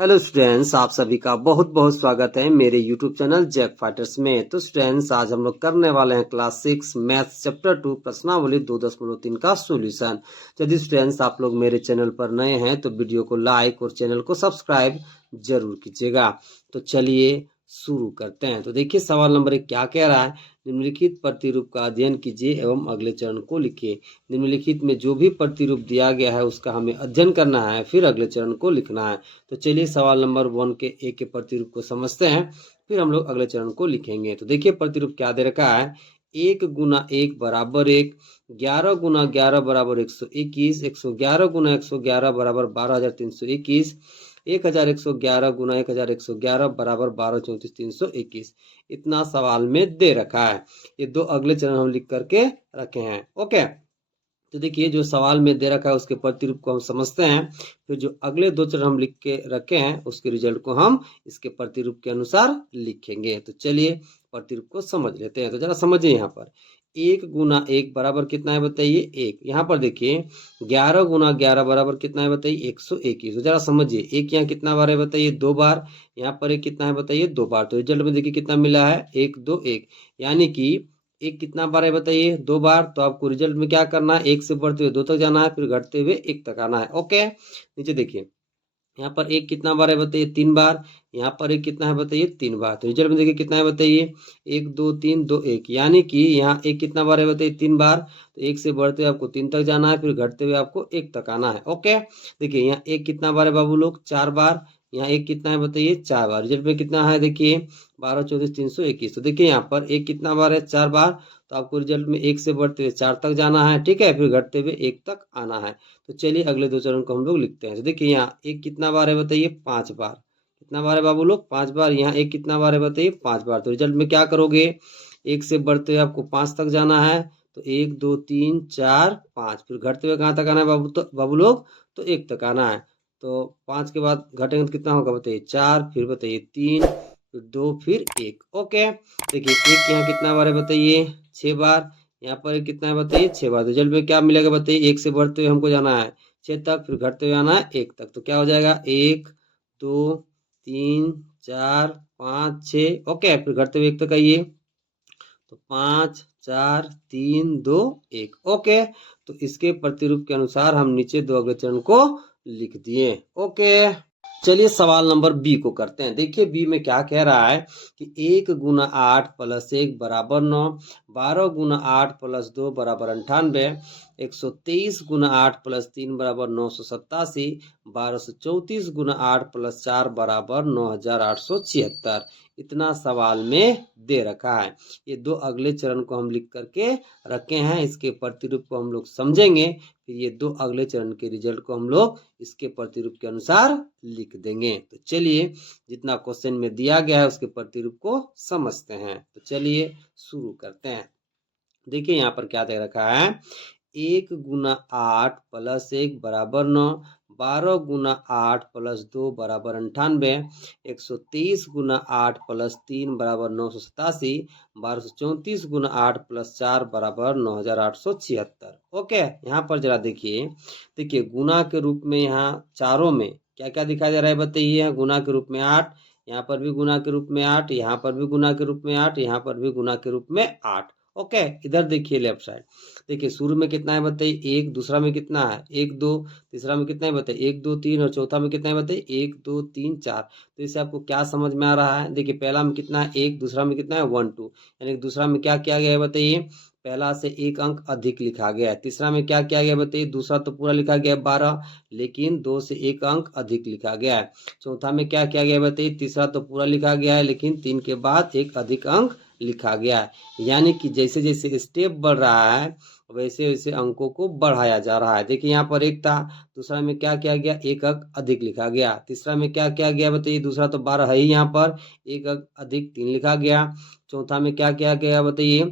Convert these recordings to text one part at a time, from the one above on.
Hello students, आप सभी का बहुत बहुत स्वागत है मेरे यूट्यूब चैनल जैक फाइटर्स में। तो स्टूडेंट्स, आज हम लोग करने वाले हैं क्लास 6 मैथ्स चैप्टर 2 प्रश्नावली 2.3 का सॉल्यूशन। यदि स्टूडेंट्स आप लोग मेरे चैनल पर नए हैं तो वीडियो को लाइक और चैनल को सब्सक्राइब जरूर कीजिएगा। तो चलिए शुरू करते हैं। तो देखिए सवाल नंबर 1 क्या कह रहा है। निम्नलिखित प्रतिरूप का अध्ययन कीजिए एवं अगले चरण को लिखिए। निम्नलिखित में जो भी प्रतिरूप दिया गया है उसका हमें अध्ययन करना है, फिर अगले चरण को लिखना है। तो चलिए सवाल नंबर 1 के ए के प्रतिरूप को समझते हैं, फिर हम लोग अगले चरण को लिखेंगे। तो देखिए प्रतिरूप क्या दे रखा है। 1 गुना 1 बराबर 1, 11 गुना 11 बराबर 121, 111 गुना 111 बराबर 12,321, 1111 गुना 1111 बराबर 12,34,321। इतना सवाल में दे रखा है। ये दो अगले चरण हम लिख करके रखे हैं। ओके, तो देखिए जो सवाल में दे रखा है उसके प्रतिरूप को हम समझते हैं, फिर जो अगले दो चरण हम लिख के रखे हैं उसके रिजल्ट को हम इसके प्रतिरूप के अनुसार लिखेंगे। तो चलिए प्रतिरूप को समझ लेते हैं। तो जरा समझिए, यहाँ पर 1 गुना 1 बराबर कितना है बताइए 1। यहाँ पर देखिए 11 गुना 11 बराबर कितना है बताइए 121। तो जरा समझिए, एक यहाँ कितना बार है बताइए 2 बार, यहाँ पर एक कितना है बताइए 2 बार। तो रिजल्ट में देखिए कितना मिला है 1 2 1, यानी कि एक कितना बार है बताइए 2 बार। तो आपको रिजल्ट में क्या करना है, 1 से बढ़ते हुए 2 तक जाना है, फिर घटते हुए 1 तक आना है। ओके, नीचे देखिए यहाँ पर एक कितना बार है बताइए 3 बार, यहाँ पर एक कितना है बताइए 3 बार। तो रिजल्ट में देखिए कितना है बताइए 1 2 3 2 1, यानी कि यहाँ एक कितना बार है बताइए 3 बार। तो 1 से बढ़ते हुए आपको 3 तक जाना है, फिर घटते हुए आपको 1 तक आना है। ओके, देखिए यहाँ एक कितना बार है बाबू लोग 4 बार, यहाँ एक कितना है बताइए 4 बार। रिजल्ट में कितना है देखिए 12 34 321। तो देखिए यहाँ पर एक कितना बार है 4 बार, तो आपको रिजल्ट में 1 से बढ़ते हुए 4 तक जाना है, ठीक है, फिर घटते हुए 1 तक आना है। तो चलिए अगले दो चरण को हम लोग लिखते हैं। तो देखिए यहाँ एक कितना बार है बताइए 5 बार, कितना बार है बाबू लोग 5 बार। यहाँ एक कितना बार है बताइए 5 बार। तो रिजल्ट में क्या करोगे, 1 से बढ़ते हुए आपको 5 तक जाना है। तो 1 2 3 4 5, फिर घटते हुए कहाँ तक आना है बाबू, तो बाबू लोग तो 1 तक आना है। तो 5 के बाद घटेंगे तो कितना होगा बताइए 4, फिर बताइए 3, फिर 2, फिर 1। ओके, देखिए एक यहाँ कितना बार है बताइए 6 बार, यहाँ पर कितना है बताइए 6 बार। तो रिजल्ट में क्या मिलेगा बताइए 1 से बढ़ते हुए हमको जाना है 6 तक, फिर घटते हुए आना है 1 तक। तो क्या हो जाएगा 1 2 3 4 5 6। ओके, फिर घटते हुए 1 तक आइए, तो 5 4 3 2 1। ओके, तो इसके प्रतिरूप के अनुसार हम नीचे दो अगले चरण को लिख दिए। ओके, चलिए सवाल नंबर बी को करते हैं। देखिए बी में क्या कह रहा है कि 1 गुना 8 प्लस 1 बराबर 9, 12 गुना 8 प्लस 2 बराबर 98, 123 गुना 8 प्लस 3 बराबर 987, 1234 गुना 8 प्लस 4 बराबर 9876। इतना सवाल में दे रखा है। ये दो अगले चरण को हम लिख करके रखे हैं, इसके प्रतिरूप को हम लोग समझेंगे, फिर ये दो अगले चरण के रिजल्ट को हम लोग इसके प्रतिरूप के अनुसार लिख देंगे। तो चलिए जितना क्वेश्चन में दिया गया है उसके प्रतिरूप को समझते हैं। तो चलिए शुरू करते हैं। देखिए यहाँ पर क्या दे रखा है, 1 गुना 8 प्लस 1 बराबर 9, 12 गुना 8 प्लस 2 बराबर 98, 123 गुना 8 प्लस 3 बराबर 987, 1234 गुना 8 प्लस 4 बराबर 9876। ओके, यहाँ पर जरा देखिए, देखिए गुना के रूप में यहाँ चारों में क्या क्या दिखाई दे रहा है बताइए। गुना के रूप में 8, यहाँ पर भी गुना के रूप में 8, यहाँ पर भी गुना के रूप में 8, यहाँ पर भी गुना के रूप में 8। ओके, इधर देखिए लेफ्ट साइड, देखिए शुरू में कितना है बताइए 1, दूसरा में कितना है 1 2, तीसरा में कितना है बताइए 1 2 3, और चौथा में कितना है बताइए 1 2 3 4। तो इससे आपको क्या समझ में आ रहा है, देखिए पहला में कितना है 1, दूसरा में कितना है 1 2, यानी दूसरा में क्या किया गया है बताइए पहला से 1 अंक अधिक लिखा गया है। तीसरा में क्या किया गया बताइए, दूसरा तो पूरा लिखा गया है 12, लेकिन 2 से 1 अंक अधिक लिखा गया है। चौथा में क्या किया गया बताइए, तीसरा तो पूरा लिखा गया है लेकिन 3 के बाद 1 अधिक अंक लिखा गया है। यानी कि जैसे जैसे स्टेप बढ़ रहा है वैसे वैसे अंकों को बढ़ाया जा रहा है। देखिए यहाँ पर 1 था, दूसरा में क्या किया गया 1 अंक अधिक लिखा गया। तीसरा में क्या किया गया बताइए, दूसरा तो 12 है ही, यहाँ पर 1 अंक अधिक 3 लिखा गया। चौथा में क्या किया गया बताइए,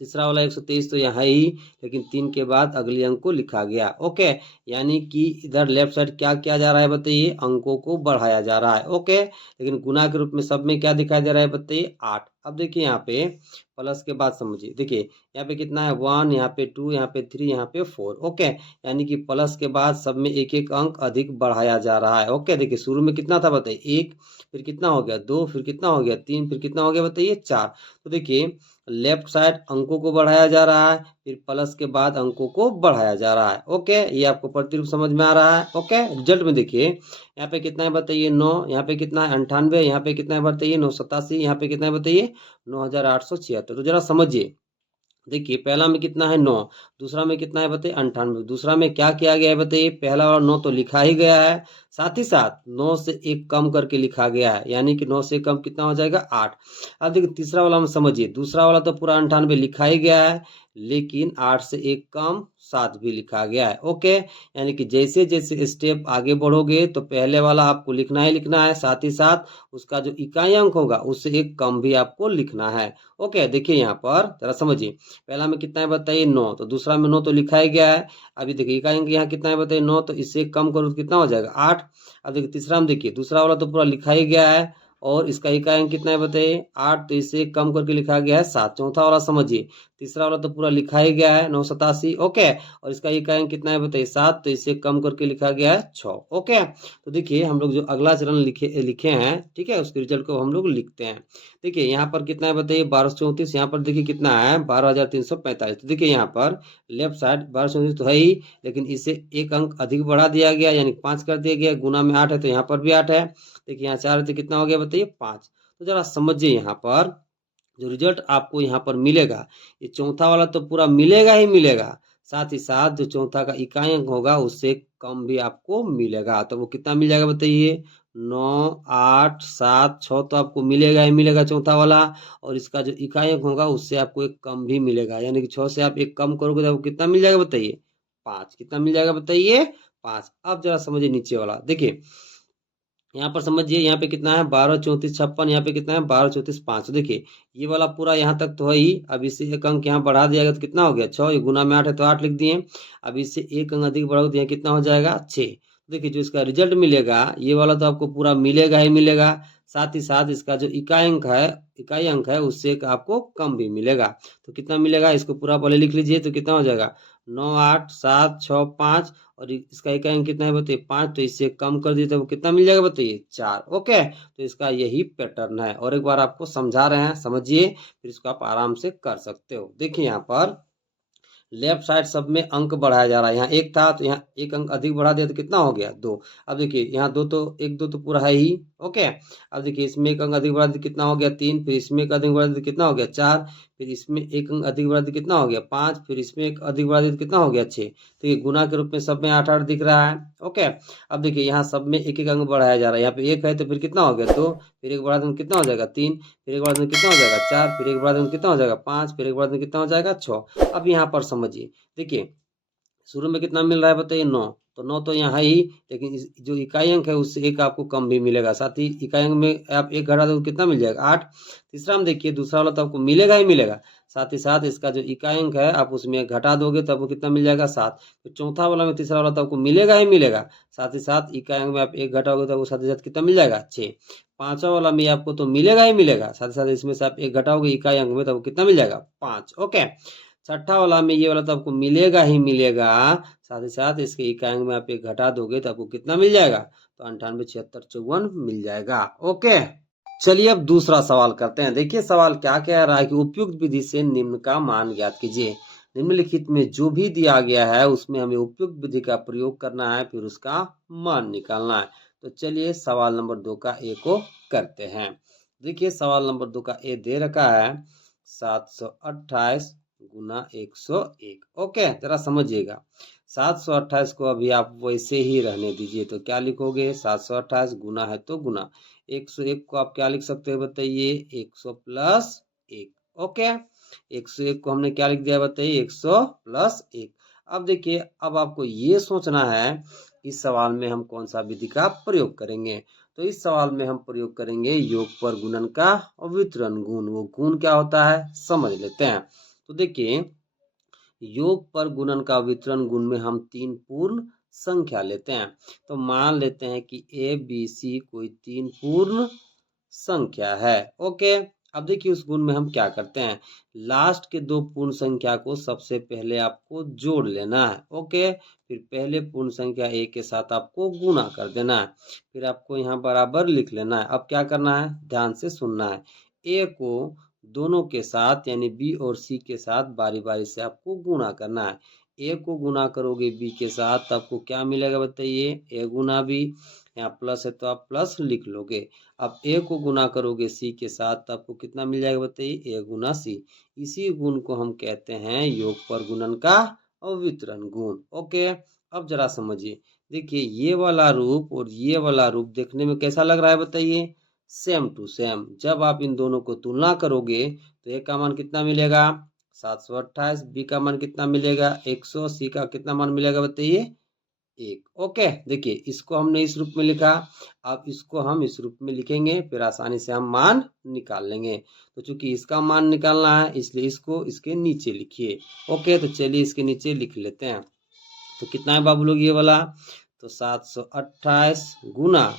तीसरा वाला 123 तो यहाँ है ही, लेकिन 3 के बाद अगले अंक को लिखा गया। ओके, यानी कि इधर लेफ्ट साइड क्या किया जा रहा है बताइए, अंकों को बढ़ाया जा रहा है। ओके, लेकिन गुना के रूप में सब में क्या दिखाई दे रहा है बताइए 8 अब देखिए यहाँ पे प्लस के बाद समझिए, देखिए यहाँ पे कितना है 1, यहाँ पे 2, यहाँ पे 3, यहाँ पे 4। ओके, यानी कि प्लस के बाद सब में एक एक अंक अधिक बढ़ाया जा रहा है। ओके, देखिए शुरू में कितना था बताइए 1, फिर कितना हो गया 2, फिर कितना हो गया 3, फिर कितना हो गया बताइए 4। तो देखिए लेफ्ट साइड अंकों को बढ़ाया जा रहा है, फिर प्लस के बाद अंकों को बढ़ाया जा रहा है। ओके, ये आपको प्रतिरूप समझ में आ रहा है। ओके, रिजल्ट में देखिए यहाँ पे कितना है बताइए 9, यहाँ पे कितना है 98, यहाँ पे कितना है बताइए 987, यहाँ पे कितना है बताइए 9876। तो जरा समझिए, देखिए पहला में कितना है 9, दूसरा में कितना है बताइए 98। दूसरा में क्या किया गया है बताइए, पहला वाला 9 तो लिखा ही गया है, साथ ही साथ 9 से एक कम करके लिखा गया है, यानी कि 9 से कम कितना हो जाएगा 8। अब देखिए तीसरा वाला में समझिए, दूसरा वाला तो पूरा 98 लिखा ही गया है, लेकिन 8 से एक कम 7 भी लिखा गया है। ओके, यानी कि जैसे जैसे स्टेप आगे बढ़ोगे तो पहले वाला आपको लिखना ही लिखना है, साथ ही साथ उसका जो इकाई अंक होगा उससे एक कम भी आपको लिखना है। ओके, देखिए यहाँ पर जरा समझिए, पहला में कितना है बताइए 9, तो दूसरा में 9 तो लिखा ही गया है। अभी देखिए इकाई अंक यहाँ कितना है बताइए 9, तो इससे कम करो तो कितना हो जाएगा 8। अब देखिए तीसरा में देखिए, दूसरा वाला तो पूरा लिखा ही गया है और इसका इकाई अंक कितना है बताइए 8, तो इससे कम करके लिखा गया है 7। चौथा वाला समझिए, तीसरा वाला तो पूरा लिखा ही गया है 987। ओके, और इसका इकाई अंक कितना है बताइए 7, तो इससे कम करके लिखा गया है 6। ओके, तो देखिए हम लोग जो अगला चरण लिखे हैं, ठीक है, उसके रिजल्ट को हम लोग लिखते हैं। देखिए यहाँ पर कितना है बताइए 1234, यहाँ पर देखिए कितना है 12345। तो देखिए यहाँ पर लेफ्ट साइड 1234 तो है ही, लेकिन इसे एक अंक अधिक बढ़ा दिया गया, यानी 5 कर दिया गया, गुना में 8 है तो यहाँ पर भी 8 है। देखिए यहाँ 4 है तो कितना हो गया बताइए 5। तो जरा समझिए, यहाँ पर जो रिजल्ट आपको यहाँ पर मिलेगा, ये चौथा वाला तो पूरा मिलेगा ही मिलेगा, साथ ही साथ जो चौथा का इकाई अंक होगा उससे कम भी आपको मिलेगा। तो वो कितना मिल जाएगा बताइए 9, 8, 7, 6 तो आपको मिलेगा ही मिलेगा चौथा वाला, और इसका जो इकाई अंक होगा उससे आपको एक कम भी मिलेगा, यानी कि 6 से आप एक कम करोगे तो आपको कितना मिल जाएगा बताइए 5। कितना मिल जाएगा बताइए 5। अब जरा समझिए नीचे वाला, देखिए यहाँ पर समझिए, यहाँ पे कितना है 12, 34, 56, यहाँ पे कितना है 12, 34, 5। देखिए ये वाला पूरा यहाँ तक तो है ही, अब इससे एक अंक यहाँ बढ़ा दिया गया तो कितना हो गया 6, ये गुना में 8 है तो 8 लिख दिए। अब इससे एक अंक अधिक बढ़ा दिया, कितना हो जाएगा 6। देखिए जो इसका रिजल्ट मिलेगा ये वाला तो आपको पूरा मिलेगा ही मिलेगा, साथ ही साथ इसका जो इकाई अंक है उससे एक आपको कम भी मिलेगा। तो कितना मिलेगा, इसको पूरा पहले लिख लीजिए, तो कितना हो जाएगा 9, 8, 7, 6, 5, और इसका इकाई अंक कितना है बताइए 5, तो इससे कम कर दिए तो वो कितना मिल जाएगा बताइए 4। ओके, तो इसका यही पैटर्न है, और एक बार आपको समझा रहे हैं, समझिए, फिर इसको आप आराम से कर सकते हो। देखिए यहाँ पर लेफ्ट साइड सब में अंक बढ़ाया जा रहा है, यहाँ एक था तो यहाँ एक अंक अधिक बढ़ा दिया तो कितना हो गया 2। अब देखिए यहाँ 2 तो 1, 2 तो पूरा है ही। ओके, अब देखिए इसमें एक अंक अधिक बढ़ा दिया कितना हो गया 3, फिर इसमें एक अधिक बढ़ा दिया कितना हो गया 4, फिर इसमें एक अंक अधिक बढ़ा दिया कितना हो गया 5, फिर इसमें एक अधिक बढ़ा दिया कितना हो गया 6। तो ये गुना के रूप में सब में 8, 8 दिख रहा है। ओके, अब देखिए यहाँ सब में एक एक अंक बढ़ाया जा रहा है, यहाँ पे एक है तो फिर कितना हो गया 2, फिर एक बढ़ा दें कितना हो जाएगा 3, फिर एक बढ़ा दें कितना हो जाएगा 4, फिर एक बढ़ा दें कितना हो जाएगा 5, फिर एक बढ़ा दें कितना हो जाएगा 6। अब यहाँ पर समझिए, देखिए शुरू में कितना मिल रहा है बताइए 9, तो 9 तो यहाँ है ही, लेकिन जो इकाई अंक है उससे एक आपको कम भी मिलेगा, साथ ही इकाई अंक में आप एक घटा दो तो कितना मिल जाएगा 8। तीसरा में देखिए दूसरा वाला तो आपको मिलेगा ही मिलेगा, साथ ही साथ इसका जो इकाई अंक है आप उसमें एक घटा दोगे तो आपको कितना मिल जाएगा 7। तो चौथा वाला में तीसरा वाला तो आपको मिलेगा ही मिलेगा, साथ ही साथ इकाई अंक में आप एक घटाओगे तो आपको साथ ही साथ कितना मिल जाएगा 6। पांचवा वाला में आपको तो मिलेगा ही मिलेगा, साथ ही साथ इसमें से आप एक घटाओगे इकाई अंक में तो आपको कितना मिल जाएगा 5। ओके, छठा वाला में ये वाला तो आपको मिलेगा ही मिलेगा, साथ ही साथ इसके इकाई अंक में आप एक घटा दोगे तो आपको कितना मिल जाएगा, तो 98, 76, 54 मिल जाएगा। ओके, चलिए अब दूसरा सवाल करते हैं। देखिए सवाल क्या कह रहा है कि उपयुक्त विधि से निम्न का मान ज्ञात कीजिए। निम्नलिखित में जो भी दिया गया है उसमें हमें उपयुक्त विधि का प्रयोग करना है, फिर उसका मान निकालना है। तो चलिए सवाल नंबर 2 का ए को करते हैं। देखिए सवाल नंबर 2 का ए दे रखा है 728 गुना 101। ओके, जरा समझिएगा, 728 को अभी आप वैसे ही रहने दीजिए, तो क्या लिखोगे 728 गुना है तो गुना, 101 को आप क्या लिख सकते हैं बताइए 100 प्लस 1। ओके, 101 को हमने क्या लिख दिया बताइए 100 प्लस 1। अब देखिए, अब आपको ये सोचना है इस सवाल में हम कौन सा विधि का प्रयोग करेंगे। तो इस सवाल में हम प्रयोग करेंगे योग पर गुणन का वितरण गुण। वो गुण क्या होता है समझ लेते हैं। तो देखिए योग पर गुणन का वितरण गुण में हम 3 पूर्ण संख्या लेते हैं। तो मान लेते हैं कि ए बी सी कोई 3 पूर्ण संख्या है। ओके, अब देखिए उस गुण में हम क्या करते हैं, लास्ट के दो पूर्ण संख्या को सबसे पहले आपको जोड़ लेना है। ओके, फिर पहले पूर्ण संख्या a के साथ आपको गुना कर देना है, फिर आपको यहाँ बराबर लिख लेना है। अब क्या करना है, ध्यान से सुनना है। a को दोनों के साथ यानी b और c के साथ बारी बारी से आपको गुना करना है। a को गुना करोगे b के साथ तो आपको क्या मिलेगा बताइए, a गुना b, यहाँ प्लस है तो आप प्लस लिख लोगे। अब a को गुना करोगे c के साथ तो आपको कितना मिल जाएगा बताइए, a गुना c। इसी गुण को हम कहते हैं योग पर गुणन का अवितरण गुण। ओके, अब जरा समझिए, देखिए ये वाला रूप और ये वाला रूप देखने में कैसा लग रहा है बताइए, सेम टू सेम। जब आप इन दोनों को तुलना करोगे तो a का मान कितना मिलेगा 728, b का मान कितना मिलेगा 100, c का कितना मान मिलेगा बताइए 1। ओके, देखिए इसको हमने इस रूप में लिखा, अब इसको हम इस रूप में लिखेंगे, फिर आसानी से हम मान निकाल लेंगे। तो चूंकि इसका मान निकालना है इसलिए इसको इसके नीचे लिखिए। ओके, तो चलिए इसके नीचे लिख लेते हैं। तो कितना है बाबू लोग ये वाला, तो 728 गुना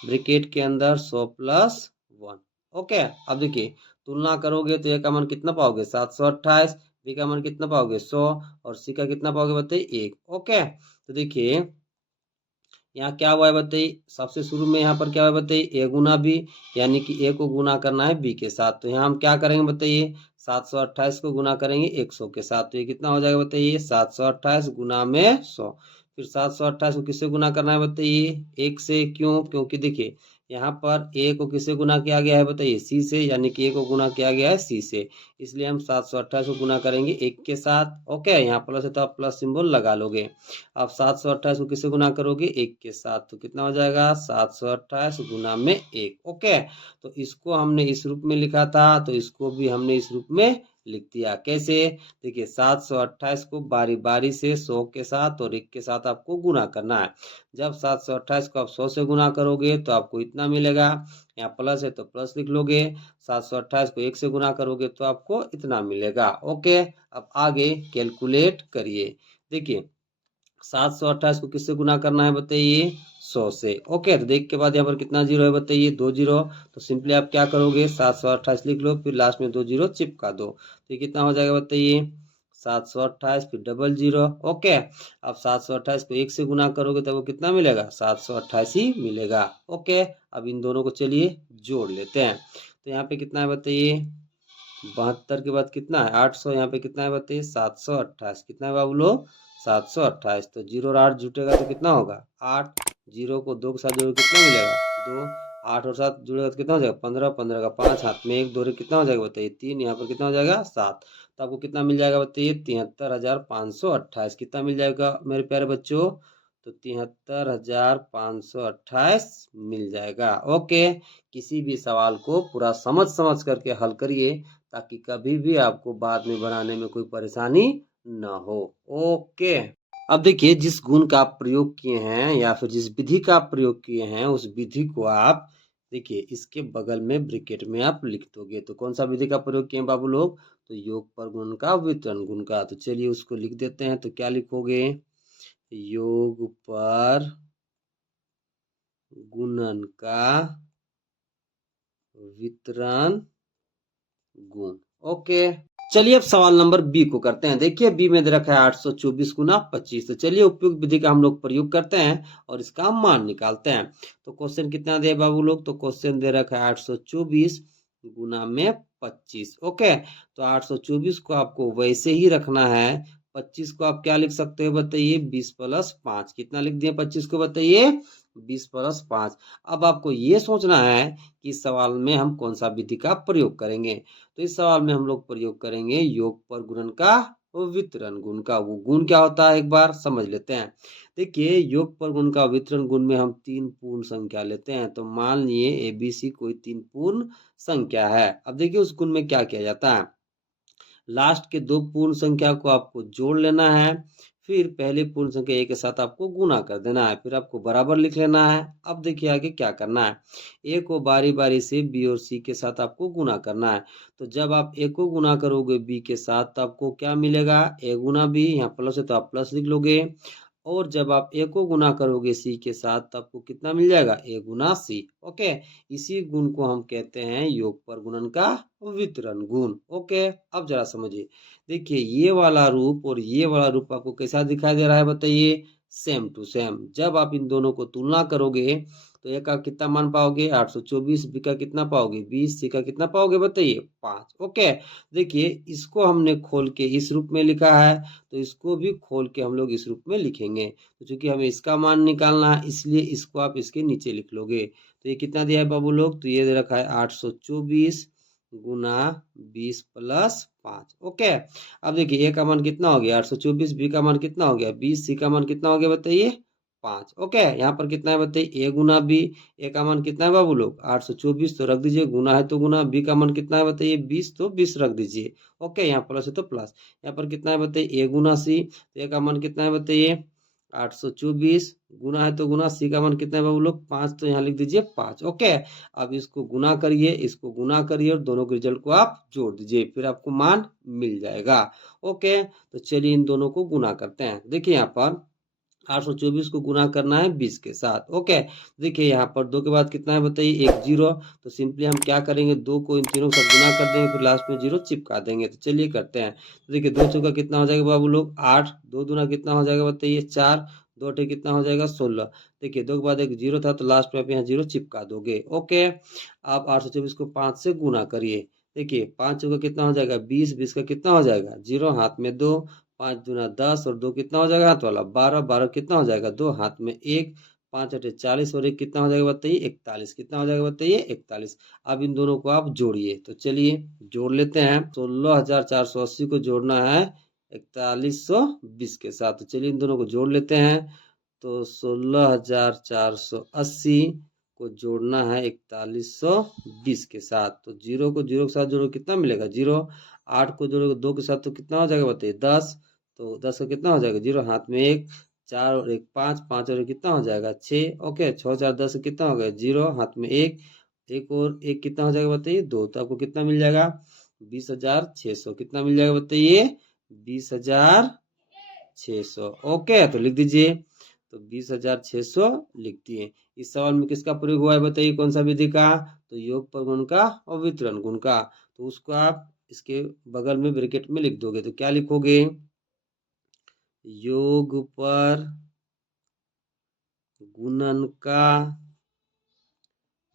ब्रैकेट के अंदर 100 प्लस 1। ओके, अब देखिए तुलना करोगे तो ए का मान कितना पाओगे 728, बी का मान कितना पाओगे 100 और सी का कितना पाओगे बताइए 1। ओके, तो देखिए यहाँ क्या हुआ है बताइए, सबसे शुरू में यहाँ पर क्या हुआ है बताइए, a गुना b, यानी कि a को गुना करना है b के साथ। तो यहाँ हम क्या करेंगे बताइए, 728 को गुना करेंगे 100 के साथ, तो ये कितना हो जाएगा बताइए 728 गुना में 100। फिर 728 को किससे गुना करना है बताइए, 1 से। क्यों, क्योंकि देखिए यहाँ पर a को किससे गुना किया गया है बताइए, c से, यानी कि a को गुना किया गया है c से, इसलिए हम 728 को गुना करेंगे 1 के साथ। ओके, यहाँ प्लस है तो आप प्लस सिंबल लगा लोगे। अब 728 को किससे गुना करोगे 1 के साथ, तो कितना हो जाएगा 728 गुना में 1। ओके, तो इसको हमने इस रूप में लिखा था तो इसको भी हमने इस रूप में लिख दिया। कैसे, देखिए 728 को बारी बारी से 100 के साथ और 1 के साथ आपको गुना करना है। जब 728 को आप 100 से गुना करोगे तो आपको इतना मिलेगा, यहाँ प्लस है तो प्लस लिख लोगे। 728 को 1 से गुना करोगे तो आपको इतना मिलेगा। ओके, अब आगे कैलकुलेट करिए। देखिए 728 को किससे गुना करना है बताइए 100 से। ओके, तो देख के बाद यहाँ पर कितना जीरो है बताइए 2 जीरो, तो सिंपली आप क्या करोगे 728 लिख लो, फिर लास्ट में 2 जीरो चिपका दो, तो ये कितना हो जाएगा बताइए 728 फिर डबल जीरो। ओके, अब 728 को 1 से गुना करोगे तो वो कितना मिलेगा 728 ही मिलेगा। ओके, अब इन दोनों को चलिए जोड़ लेते हैं। तो यहाँ पे कितना है बताइए 72 के बाद कितना है 800, यहाँ पे कितना है बताइए 728, कितना है बाबू लोग 728। तो जीरो और 8 जुटेगा तो कितना होगा 8, जीरो को 2 के साथ जोड़ो कितना मिलेगा 2, 8 और 7 जुड़ेगा तो कितना हो जाएगा 15, 15 का 5 हाथ में 1 2 कितना हो जाएगा बताइए 3, यहाँ पर कितना हो जाएगा 7। तो आपको कितना मिल जाएगा बताइए 73,528। कितना मिल जाएगा मेरे प्यारे बच्चों, तो 73,528 मिल जाएगा। ओके, किसी भी सवाल को पूरा समझ समझ करके हल करिए ताकि कभी भी आपको बाद में बनाने में कोई परेशानी ना हो। ओके, अब देखिए जिस गुण का आप प्रयोग किए हैं या फिर जिस विधि का आप प्रयोग किए हैं उस विधि को आप देखिए इसके बगल में ब्रैकेट में आप लिख दोगे। तो कौन सा विधि का प्रयोग किए बाबू लोग, तो योग पर गुण का वितरण गुण का। तो चलिए उसको लिख देते हैं। तो क्या लिखोगे, योग पर गुणन का वितरण गुण। ओके, चलिए अब सवाल नंबर बी को करते हैं। देखिए बी में दे रखा है 824 गुना 25। तो चलिए उपयुक्त विधि का हम लोग प्रयोग करते हैं और इसका मान निकालते हैं। तो क्वेश्चन कितना दे बाबू लोग, तो क्वेश्चन दे रखा है 824 गुना में 25। ओके, तो 824 को आपको वैसे ही रखना है। 25 को आप क्या लिख सकते हो बताइए 20 प्लस 5। कितना लिख दिया 25 को बताइए 20 प्लस 5। अब आपको ये सोचना है कि इस सवाल में हम कौन सा विधि का प्रयोग करेंगे। तो इस सवाल में हम लोग प्रयोग करेंगे योग पर गुणन का वितरण गुण का। वो गुण क्या होता है एक बार समझ लेते हैं। देखिए योग पर गुण का वितरण गुण में हम 3 पूर्ण संख्या लेते हैं। तो मान लिए ABC कोई 3 पूर्ण संख्या है। अब देखिए उस गुण में क्या किया जाता है, लास्ट के 2 पूर्ण संख्या को आपको जोड़ लेना है, फिर पहले पूर्ण संख्या a के साथ आपको गुना कर देना है, फिर आपको बराबर लिख लेना है। अब देखिए आगे क्या करना है, a को बारी बारी से b और c के साथ आपको गुना करना है। तो जब आप a को गुना करोगे b के साथ तो आपको क्या मिलेगा a गुना b, यहाँ प्लस है तो आप प्लस लिख लोगे, और जब आप ए को गुना करोगे सी के साथ तो आपको कितना मिल जाएगा, ए गुना सी। ओके, इसी गुण को हम कहते हैं योग पर गुणन का वितरण गुण। ओके, अब जरा समझिए, देखिए ये वाला रूप और ये वाला रूप आपको कैसा दिखाई दे रहा है बताइए, सेम टू सेम। जब आप इन दोनों को तुलना करोगे तो ए का कितना मान पाओगे 824, बी का कितना पाओगे 20, सी का कितना पाओगे बताइए 5। ओके, देखिए इसको हमने खोल के इस रूप में लिखा है तो इसको भी खोल के हम लोग इस रूप में लिखेंगे। तो चूंकि हमें इसका मान निकालना है इसलिए इसको आप इसके नीचे लिख लोगे। तो ये कितना दिया है बाबू लोग, तो ये दे रखा है 824 गुना 20 प्लस 5। ओके, अब देखिए ए का मान कितना हो गया 824, बी का मान कितना हो गया 20, सी का मान कितना हो गया बताइए 5। ओके, यहाँ पर कितना है बताइए ए गुना बी, ए का मान कितना है बाबू लोग 824 तो रख दीजिए, गुना है तो गुना, बी का मान कितना है बताइए 20 तो 20 रख दीजिए। ओके, यहाँ प्लस है तो प्लस, यहाँ पर कितना है बताइए ए गुना सी, तो ए का मान कितना है बताइए 824, गुना है तो गुना, सी का मान कितना है बाबू लोग 5 तो यहाँ लिख दीजिए 5। ओके, अब इसको गुना करिए, इसको गुना करिए और दोनों के रिजल्ट को आप जोड़ दीजिए, फिर आपको मान मिल जाएगा। ओके, तो चलिए इन दोनों को गुना करते हैं। देखिए यहाँ पर 824 को गुना करना है 20 के साथ। ओके, देखिए यहाँ पर 2 के बाद कितना है बताइए एक जीरो, तो सिंपली हम क्या करेंगे 2 को इन तीनों के साथ गुना कर देंगे, फिर लास्ट में जीरो चिपका देंगे। तो चलिए करते हैं। तो देखिए 2 चौका कितना हो जाएगा बाबू लोग 8, 2 दूना कितना हो जाएगा बताइए 4, 2 अठे कितना हो जाएगा 16। देखिए 2 के बाद एक जीरो था तो लास्ट में आप यहाँ जीरो चिपका दोगे। ओके, आप 824 को 5 से गुना करिए। देखिए 5 चौका कितना हो जाएगा 20, 20 का कितना हो जाएगा जीरो, हाथ में 2, 5 दूना 10 और 2 कितना हो जाएगा हाथ वाला 12, 12 कितना हो जाएगा 2, हाथ में 1, 5 अठे 40 और 1 कितना हो जाएगा बताइए 41, कितना हो जाएगा बताइए 41। अब इन दोनों को आप जोड़िए, तो चलिए जोड़ लेते हैं। 16,480 को जोड़ना है 4120 के साथ, तो चलिए इन दोनों को जोड़ लेते हैं। तो 16,480 को जोड़ना है 4120 के साथ, तो जीरो को जीरो के साथ जोड़ो कितना मिलेगा जीरो, 8 को जोड़ोगे 2 के साथ तो कितना हो जाएगा बताइए 10, तो 10 का कितना हो जाएगा जीरो, हाथ में 1, 4 और 1 5, 5 और 1 कितना हो जाएगा 6। ओके, 6 4 10 कितना हो गया जीरो, हाथ में 1, 1 और 1 कितना हो जाएगा बताइए 2, तो आपको कितना मिल जाएगा 20,600, कितना मिल जाएगा बताइए 20,600। ओके, तो लिख दीजिए, तो 20,600 लिख दिए। इस सवाल में किसका प्रयोग हुआ है बताइए, कौन सा विधि का, तो योग पर गुण का और वितरण गुण का। तो उसको आप इसके बगल में ब्रैकेट में लिख दोगे, तो क्या लिखोगे योग पर गुणन का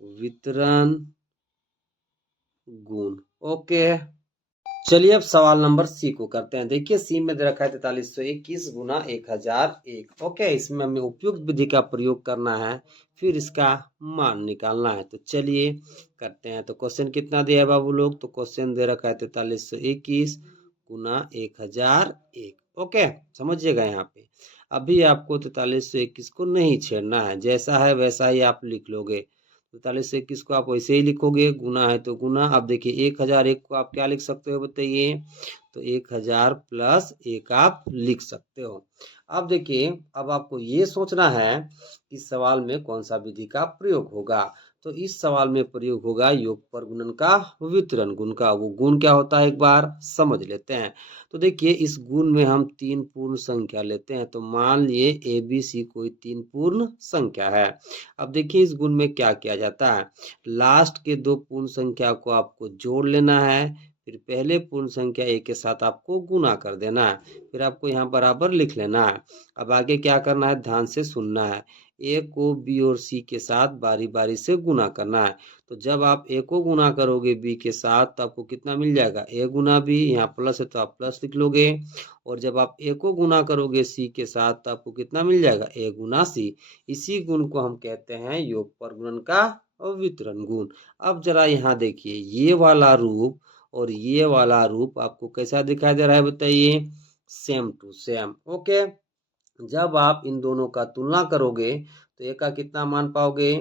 वितरण गुण। ओके, चलिए अब सवाल नंबर सी को करते हैं। देखिए सी में दे रखा है 4321 गुना 1001। ओके, इसमें हमें उपयुक्त विधि का प्रयोग करना है, फिर इसका मान निकालना है। तो चलिए करते हैं। तो क्वेश्चन कितना दिया है बाबू लोग, तो क्वेश्चन दे रखा है 4321 गुना 1001। ओके, समझिएगा यहाँ पे अभी आपको 4321 को नहीं छेड़ना है, जैसा है वैसा ही आप लिख लोगे। 4321 को आप वैसे ही लिखोगे, गुना है तो गुना। अब देखिए 1001 को आप क्या लिख सकते हो बताइए, तो 1000 प्लस 1 आप लिख सकते हो। अब देखिए, अब आपको ये सोचना है कि सवाल में कौन सा विधि का प्रयोग होगा। तो इस सवाल में प्रयोग होगा योग पर गुणन का वितरण गुण का। वो गुण क्या होता है एक बार समझ लेते हैं। तो देखिए इस गुण में हम 3 पूर्ण संख्या लेते हैं, तो मान लिए ए बी सी कोई 3 पूर्ण संख्या है। अब देखिए इस गुण में क्या किया जाता है, लास्ट के 2 पूर्ण संख्या को आपको जोड़ लेना है, फिर पहले पूर्ण संख्या ए के साथ आपको गुना कर देना है, फिर आपको यहाँ बराबर लिख लेना है। अब आगे क्या करना है, ध्यान से सुनना है। ए को बी और सी के साथ बारी बारी से गुना करना है। तो जब आप ए को गुना करोगे बी के साथ तो आपको कितना मिल जाएगा, ए गुना बी, यहाँ प्लस है तो आप प्लस लिख लोगे। और जब आप ए को गुना करोगे सी के साथ तो आपको कितना मिल जाएगा, ए गुना सी। इसी गुण को हम कहते हैं योग पर गुणन का और वितरण गुण। अब जरा यहाँ देखिए, ये वाला रूप और ये वाला रूप आपको कैसा दिखाई दे रहा है बताइए, सेम टू सेम। ओके, जब आप इन दोनों का तुलना करोगे तो ए का कितना मान पाओगे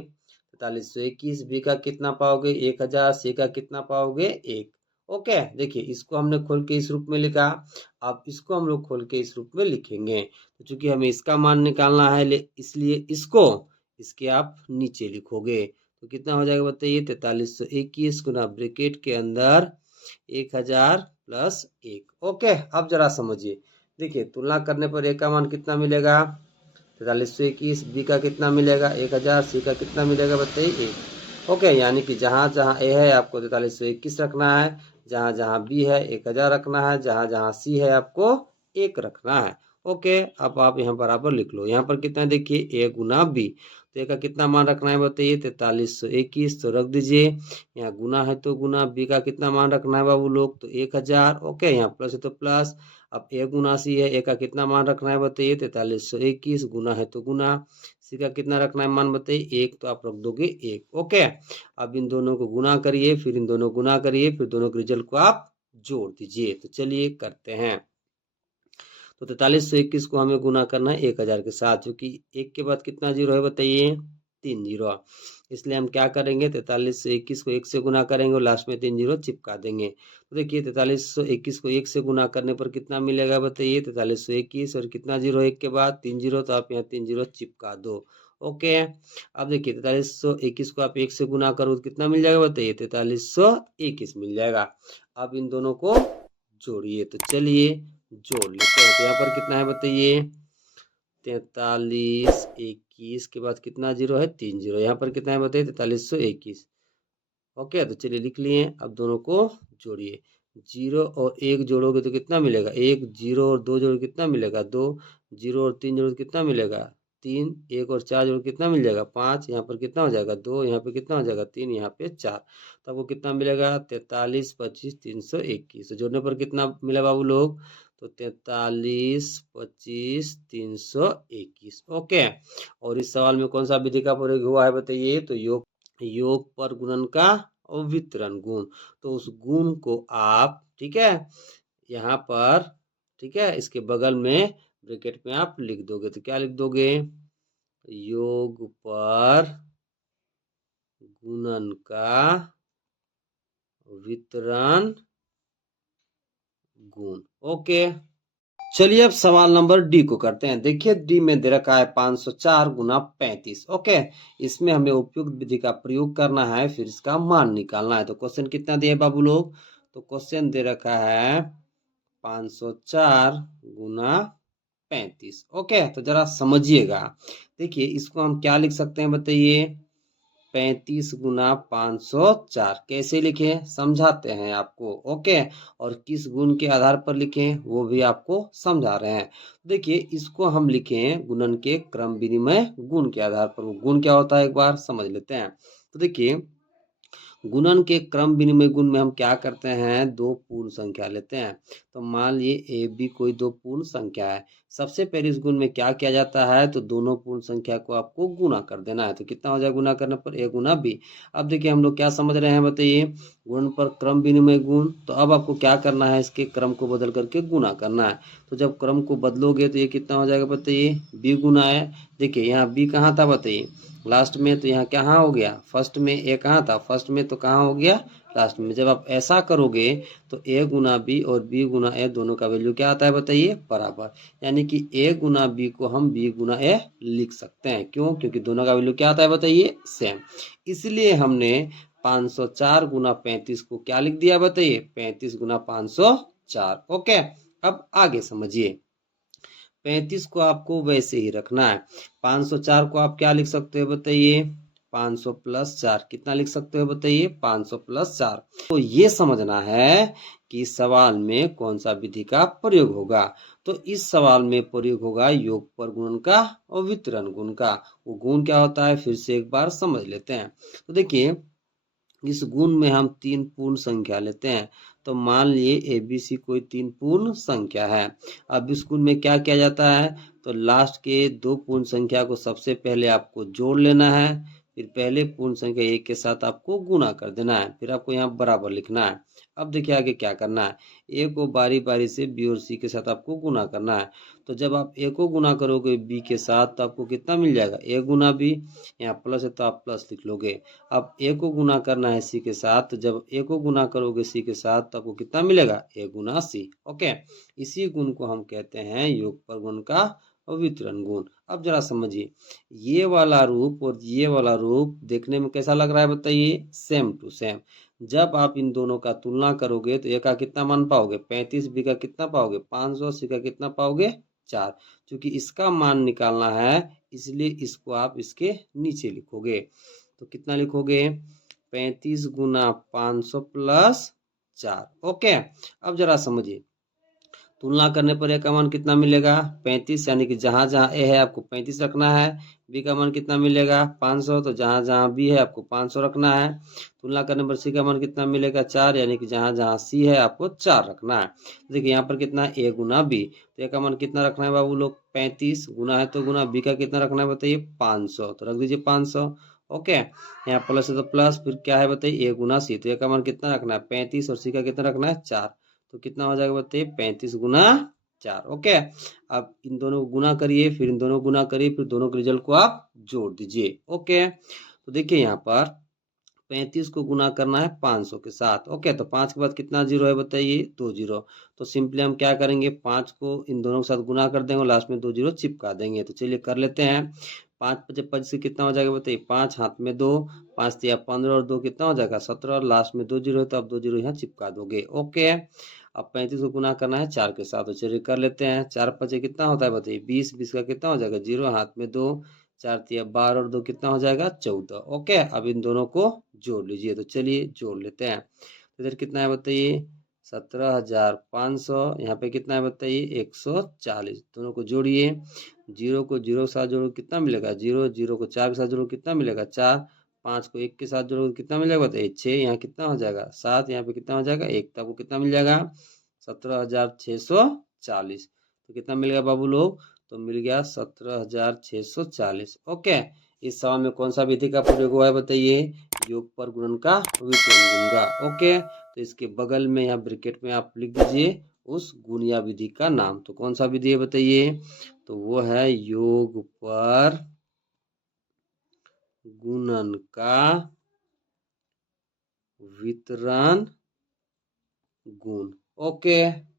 4321, बी का कितना पाओगे 1000, सी का कितना पाओगे 1। ओके, देखिए इसको हमने खोल के इस रूप में लिखा, अब इसको हम लोग खोल के इस रूप में लिखेंगे। तो चूंकि हमें इसका मान निकालना है इसलिए इसको इसके आप नीचे लिखोगे, तो कितना हो जाएगा बताइए 4321 गुना ब्रैकेट के अंदर 1000 प्लस 1। ओके, अब जरा समझिए, देखिए तुलना करने पर ए का मान कितना मिलेगा 4321, बी का कितना मिलेगा 1000, सी का कितना मिलेगा बताइए 1। ओके, यानी कि जहाँ जहाँ ए है आपको 4321 रखना है, जहाँ जहाँ बी है 1000 रखना है, जहाँ जहाँ सी है आपको 1 रखना है। ओके, अब आप यहाँ बराबर लिख लो। यहाँ पर कितना देखिए ए गुना बी, तो ए का कितना मान रखना है बताइए 4321, तो रख दीजिए। यहाँ गुना है तो गुना, बी का कितना मान रखना है बाबू लोग तो 1000। ओके, यहाँ प्लस है तो प्लस। अब ए गुना सी है, ए का कितना मान रखना है बताइए 4321, गुना है तो गुना, सी का कितना रखना है मान बताइए 1, तो आप रख दोगे 1। ओके, अब इन दोनों को गुना करिए, फिर इन दोनों को गुना करिए, फिर दोनों के रिजल्ट को आप जोड़ दीजिए। तो चलिए करते हैं। तो 4321 को हमें गुना करना है 1000 के साथ, क्योंकि 1 के बाद कितना जीरो है बताइए 3 जीरो, इसलिए हम क्या करेंगे 4321 को 1 से गुना करेंगे और लास्ट में 3 जीरो चिपका देंगे। तो देखिए 4321 को 1 से गुना करने पर कितना मिलेगा बताइए 4321, और कितना जीरो है 1 के बाद 3 जीरो, तो आप यहाँ 3 जीरो चिपका दो। ओके, अब देखिए 4321 को आप 1 से गुना करो तो कितना मिल जाएगा बताइए 4321 मिल जाएगा। अब इन दोनों को जोड़िए, तो चलिए जोड़ लेते हैं। तो यहाँ पर कितना है बताइए 4321 के बाद कितना जीरो है 3 जीरो, यहाँ पर कितना है बताइए 4321। ओके, तो चलिए लिख लिए। अब दोनों को जोड़िए, 0 और 1 जोड़ोगे तो कितना मिलेगा 1, 0 और 2 जोड़ कितना मिलेगा 2, 0 और 3 जोड़ कितना मिलेगा 3, 1 और 4 जोड़ कितना मिल जाएगा 5, यहाँ पर कितना हो जाएगा 2, यहाँ पे कितना हो जाएगा 3, यहाँ पे 4, तो आपको कितना मिलेगा 43 25 321। तो जोड़ने पर कितना मिला बाबू लोग तो 43 25 321। ओके, और इस सवाल में कौन सा विधि का प्रयोग हुआ है बताइए तो योग पर गुणन का और वितरण गुण। तो उस गुण को आप ठीक है यहाँ पर ठीक है इसके बगल में ब्रैकेट में आप लिख दोगे, तो क्या लिख दोगे योग पर गुणन का वितरण गुण। ओके, चलिए अब सवाल नंबर डी को करते हैं। देखिए डी में दे रखा है 504 गुना 35। ओके, इसमें हमें उपयुक्त विधि का प्रयोग करना है, फिर इसका मान निकालना है। तो क्वेश्चन कितना दिया बाबू लोग, तो क्वेश्चन दे रखा है 504 गुना 35। ओके, तो जरा समझिएगा। देखिए इसको हम क्या लिख सकते हैं बताइए 35 गुना 504 कैसे लिखें समझाते हैं आपको। ओके, और किस गुण के आधार पर लिखें वो भी आपको समझा रहे हैं। देखिए इसको हम लिखें गुणन के क्रम विनिमय गुण के आधार पर। वो गुण क्या होता है एक बार समझ लेते हैं। तो देखिए गुणन के क्रम विनिमय गुण में हम क्या करते हैं दो पूर्ण संख्या लेते हैं। तो मान लिए ए बी कोई दो पूर्ण संख्या है। सबसे पहले इस गुण में क्या किया जाता है तो दोनों पूर्ण संख्या को आपको गुणा कर देना है। तो कितना हो जाएगा गुणा करने पर ए गुना बी। अब देखिए हम लोग क्या समझ रहे हैं बताइए गुण पर क्रम विनिमय गुण। तो अब आपको क्या करना है इसके क्रम को बदल करके गुणा करना है। तो जब क्रम को बदलोगे तो ये कितना हो जाएगा बताइए बी गुना है। देखिए यहाँ बी कहाँ था बताइए लास्ट में, तो यहाँ कहाँ हो गया फर्स्ट में, ए कहाँ था फर्स्ट में, तो कहाँ हो गया लास्ट में। जब आप ऐसा करोगे तो ए गुना बी और बी गुना ए दोनों का वैल्यू क्या आता है बताइए बराबर। यानी कि ए गुना बी को हम बी गुना ए लिख सकते हैं। क्यों, क्योंकि दोनों का वैल्यू क्या आता है बताइए सेम। इसलिए हमने 504 गुना 35 को क्या लिख दिया बताइए 35 गुना 504। ओके, अब आगे समझिए 35 को आपको वैसे ही रखना है। 504 को आप क्या लिख सकते हो बताइए 500 प्लस 4। कितना लिख सकते हो बताइए 500 प्लस 4। तो ये समझना है कि सवाल में कौन सा विधि का प्रयोग होगा। तो इस सवाल में प्रयोग होगा योग पर गुणन का और वितरण गुण का। वो गुण क्या होता है फिर से एक बार समझ लेते हैं। तो देखिए इस गुण में हम तीन पूर्ण संख्या लेते हैं। तो मान लिए ए बी सी कोई तीन पूर्ण संख्या है। अब इस गुण में क्या किया जाता है तो लास्ट के दो पूर्ण संख्या को सबसे पहले आपको जोड़ लेना है, फिर पहले पूर्ण संख्या एक के साथ आपको गुणा कर देना है, फिर आपको यहाँ बराबर लिखना है। अब देखिए आगे क्या करना है, ए को बारी बारी से बी और सी के साथ आपको गुणा करना है। तो जब आप ए को गुणा करोगे बी के साथ तो आपको कितना मिल जाएगा ए गुना बी, यहाँ प्लस है तो आप प्लस लिख लोगे। अब ए को गुना करना है सी के साथ, तो जब ए को गुना करोगे सी के साथ तो आपको कितना मिलेगा ए गुना सी। ओके, इसी गुण को हम कहते हैं योग पर गुण का और वितरण गुण। अब जरा समझिए ये वाला रूप और ये वाला रूप देखने में कैसा लग रहा है बताइए सेम टू सेम। जब आप इन दोनों का तुलना करोगे तो ए का कितना मान पाओगे 35, बी का कितना पाओगे 500, सी का कितना पाओगे 4। क्योंकि इसका मान निकालना है इसलिए इसको आप इसके नीचे लिखोगे। तो कितना लिखोगे 35 गुना 500 प्लस 4। ओके, अब जरा समझिए, तुलना करने पर ए का मान कितना मिलेगा 35, यानी कि जहां जहां ए है आपको 35 रखना है। बी का मान कितना मिलेगा 500, तो जहां जहां बी है आपको 500 रखना है। तुलना करने पर सी का मान कितना मिलेगा 4, यानी कि जहां जहां सी है आपको 4 रखना है। देखिए यहाँ पर कितना ए गुना बी, तो ए का मान कितना रखना है बाबू लोग 35, गुना है तो गुना, बी का कितना रखना है बताइए 500, तो रख दीजिए 500। ओके, यहाँ प्लस है तो प्लस, फिर क्या है बताइए ए गुना सी, तो ए का मान कितना रखना है 35 और सी का कितना रखना है 4, तो कितना हो जाएगा बताइए 35 गुना 4। ओके, अब इन दोनों को गुना करिए, फिर इन दोनों को गुना करिए, फिर दोनों के रिजल्ट को आप जोड़ दीजिए। ओके, तो देखिए यहाँ पर 35 को गुना करना है 500 के साथ। ओके, तो 5 के बाद कितना जीरो है बताइए 2 जीरो। तो सिंपली हम क्या करेंगे 5 को इन दोनों के साथ गुना कर देंगे और लास्ट में 2 जीरो चिपका देंगे। तो चलिए कर लेते हैं। 5 पचे 25 से कितना हो जाएगा बताइए 5 हाथ में 2, 5 तिया 15 और 2 कितना हो जाएगा 17 और लास्ट में 2 जीरो है तो अब 2 जीरो यहाँ चिपका दोगे। ओके, अब 35 को गुना करना है 4 के साथ, तो चलिए कर लेते हैं। 4 पचे कितना होता है बताइए 20, 20 का कितना हो जाएगा 0 हाथ में 2, 4 तिया 12 और 2 कितना हो जाएगा 14। ओके, अब इन दोनों को जोड़ लीजिए, तो चलिए जोड़ लेते हैं। तो इधर कितना है बताइए 17,500, यहाँ पे कितना है बताइए 140। दोनों को जोड़िए, जीरो को जीरो के साथ जोड़ो कितना मिलेगा 0, जीरो को 4 के साथ जोड़ो कितना मिलेगा 4, 5 को 1 के साथ जोड़ो कितना मिलेगा बताइए 6, यहाँ कितना हो जाएगा 7, यहाँ पे कितना हो जाएगा 1, तो आपको कितना मिल जाएगा 17,640। तो कितना मिल गया बाबू लोग, तो मिल गया 17,640। ओके, इस सवाल में कौन सा विधि का प्रयोग हुआ है बताइए, योग पर गुणन का विकर्ण गुण का। ओके, तो इसके बगल में यहाँ ब्रैकेट में आप लिख दीजिए उस गुणिया विधि का नाम। तो कौन सा विधि है बताइए, तो वो है योग पर गुणन का वितरण गुण। ओके।